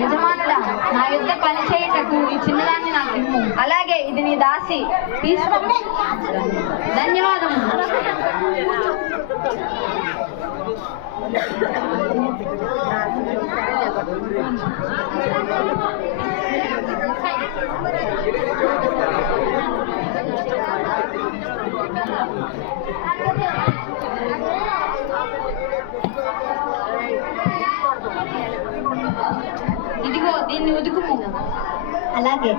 యజమానుడా, నా యుద్ధ పని చేయటకు ఈ చిన్నదాన్ని నాకు ఇమ్ము. అలాగే, ఇది నీ దాసి, తీసుకో. ధన్యవాదము. ఇదిగో, దీన్ని ఉదుకుము. అలాగే.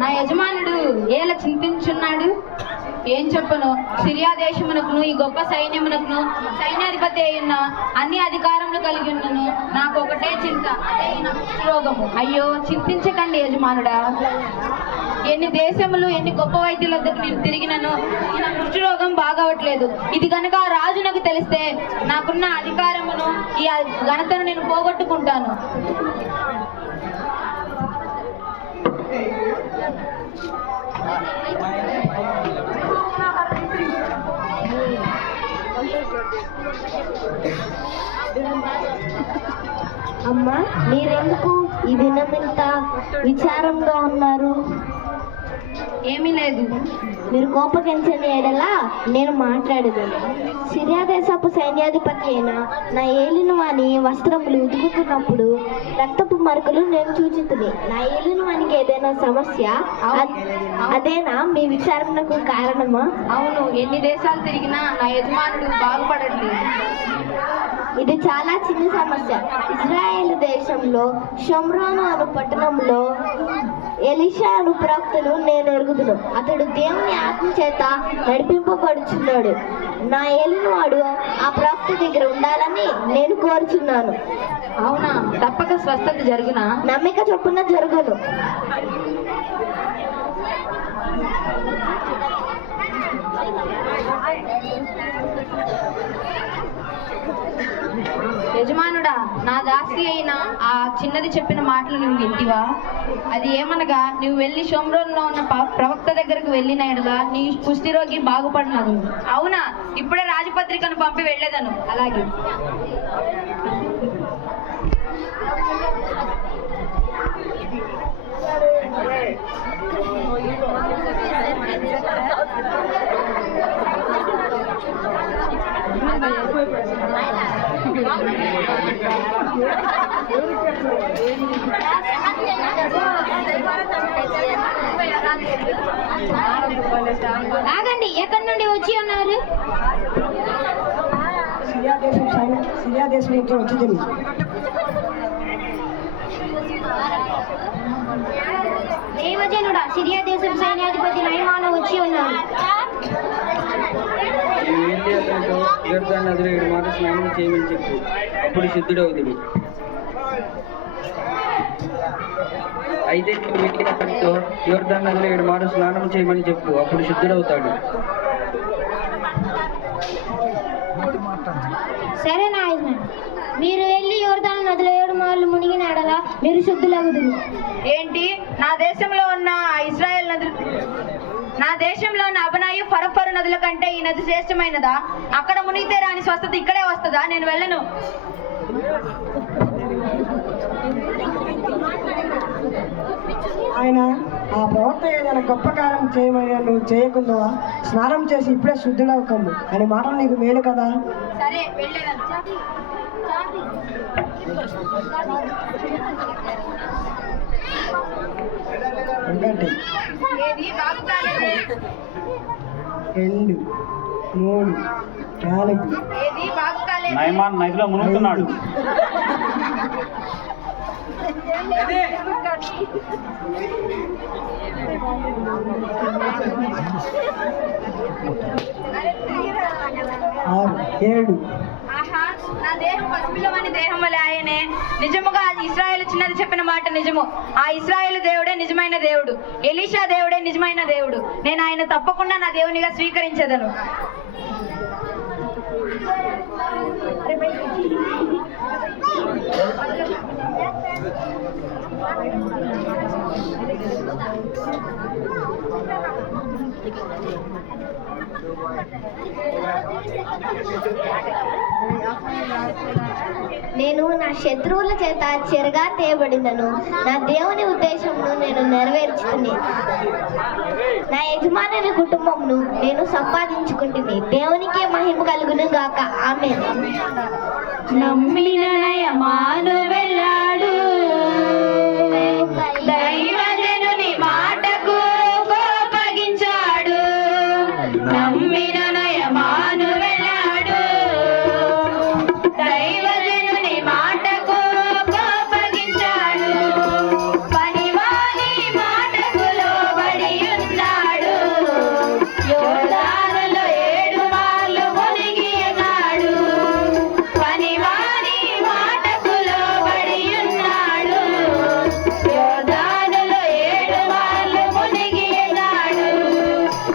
నా యజమానుడు ఏలా చింతించున్నాడు? ఏం చెప్పను? సిరియా దేశమునకును ఈ గొప్ప సైన్యమునకును సైన్యాధిపతి అయిన అన్ని అధికారములు కలిగి ఉన్నను. నాకు ఒకటే చింత, అదే ఈ రోగము. అయ్యో, చింతించకండి యజమానుడా. ఎన్ని దేశములు, ఎన్ని గొప్ప వైద్యుల వద్దకు నేను తిరిగినను నా కుష్టి రోగం బాగవట్లేదు. ఇది కనుక రాజునకు తెలిస్తే నాకున్న అధికారమును, ఈ ఘనతను నేను పోగొట్టుకుంటాను. అమ్మా, మీరెందుకు ఈ దినం ఇంత విచారంగా ఉన్నారు? ఏమీ లేదు. మీరు కోపగించని ఎడలా నేను మాట్లాడేదాను. సిరియా దేశపు సైన్యాధిపతి అయిన నా ఏలిన వాని వస్త్రములు ఉతుకుతున్నప్పుడు రక్తపు మరకలు నేను చూచితిని. నా ఏలిన వానికి ఏదైనా సమస్య? అదేనా మీ విచారణకు కారణమా? అవును, ఎన్ని దేశాలు తిరిగినా నా యజమానుడు బాగుపడట్లేదు. ఇది చాలా చిన్న సమస్య. ఇజ్రాయేల్ దేశంలో షోమ్రోను అను పట్టణంలో ఎలీషా అను ప్రవక్తను నేను ఎరుగుదును. అతడు దేవుని ఆత్మ చేత నడిపింపబడుచున్నాడు. నా ఏలినవాడు ఆ ప్రవక్త దగ్గర ఉండాలని నేను కోరుచున్నాను. అవునా? తప్పక స్వస్థత జరుగునా? నమ్మిక చొప్పున జరుగును. యజమానుడా, నా దాసి అయిన ఆ చిన్నది చెప్పిన మాటలు నువ్వు వింటివా? అది ఏమనగా, నువ్వు వెళ్ళి షోమ్రోన్లో ఉన్న ప్రవక్త దగ్గరకు వెళ్ళిన ఎడలా నీ కుష్ఠిరోగి బాగుపడినదు. అవునా? ఇప్పుడే రాజపత్రికను పంపి వెళ్ళేదను. అలాగే. ఆగండి, ఎక్కడి నుండి వచ్చి ఉన్నారు? సిరియా దేశం నుంచి వచ్చింది. దేవజనుడా, సిరియా దేశం సైన్యాధిపతి నయమాను వచ్చి ఉన్నారు. యోర్దాను నదిలో 7 మార్లు స్నానం చేయమని చెప్పు, అప్పుడు శుద్ధుడవుతుంది. అయితే నువ్వు వెళ్ళి అతనితో యోర్దాను నదిలో 7 మార్లు స్నానం చేయమని చెప్పు, అప్పుడు శుద్ధుడవుతాడు. సరే నా యజమాని, మీరు వెళ్ళి యోర్దాను నదిలో 7 మార్లు మునిగిన ఎడలా మీరు శుద్ధులగుదురు. ఏంటి? నా దేశంలో ఉన్న ఇజ్రాయెల్ నదులు, నా దేశంలో ఉన్న అబనాయు ఫరఫరు నదుల కంటే ఈ నది శ్రేష్టమైనదా? అక్కడ మునిగితే రాని స్వస్థత ఇక్కడే వస్తుందా? నేను వెళ్ళను. ఆయన ఆ ప్రవక్త ఏదైనా గొప్ప కార్యం చేయమని నువ్వు చేయకుండా స్నానం చేసి ఇప్పుడే శుద్ధులవుకము అనే మాటలు నీకు మేలు కదా. సరే, వెళ్ళేదను. ఒకటి, 2, 3, 4. నయమాన్ నదిలో మునుగుతున్నాడు. 6, 7. ఆహా, నా దేహం పసిపిల్లమని దేహం వలె ఆయనే. నిజముగా ఇశ్రాయేలు చిన్నది చెప్పిన మాట నిజము. ఆ ఇశ్రాయేలు దేవుడే నిజమైన దేవుడు, ఎలీషా దేవుడే నిజమైన దేవుడు. నేను ఆయన తప్పకుండా నా దేవునిగా స్వీకరించదను. నేను నా శత్రువుల చేత చెరగా తేయబడినను నా దేవుని ఉద్దేశమును నేను నెరవేర్చుకుని నా యజమానుని కుటుంబమును నేను సంపాదించుకుంటుని. దేవునికే మహిమ కలుగును గాక. ఆమేన్. నమ్మిన నయమాను వెళ్ళాడు, దైవజనుని మాటకు కోపగించాడు. నమ్మిన నయమాను వెళ్ళాడు, దైవజనుని మాటకు కోపగించాడు. పనివాని మాటకు లోబడి ఉన్నాడు, యోర్దానులో 7 మార్లు మునిగినాడు. పనివాని మాటకు లోబడి ఉన్నాడు, యోర్దానులో 7 మార్లు మునిగినాడు.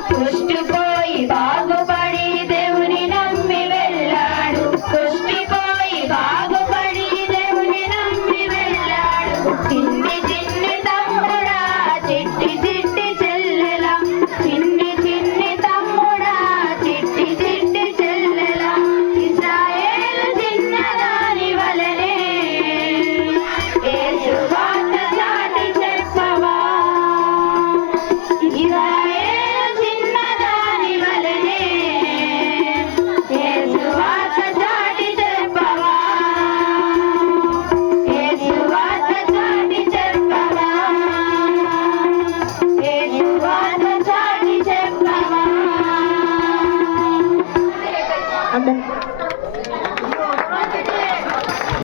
కుష్టుపోయి బాగుపడి దేవుని నమ్మి వెళ్ళాడు, కుష్టిపోయి బాగుపడి దేవుని నమ్మి వెళ్ళాడు. చిన్ని చిన్ని తమ్ముడా, చిట్టి చిట్టి చెల్లెలా, చిన్ని చిన్ని తమ్ముడా, చిట్టి చిట్టి చెల్లెలా, ఇశ్రాయేలు చిన్నదాని వలెనే యేసు వార్త చాటి చెప్పవా. ఇశ్రాయేలు చిన్నదాని వలెనే యేసు వార్త చాటి చెప్పవా. యేసు వార్త చాటి చెప్పవా. యేసు వార్త చాటి చెప్పవా. అందరూ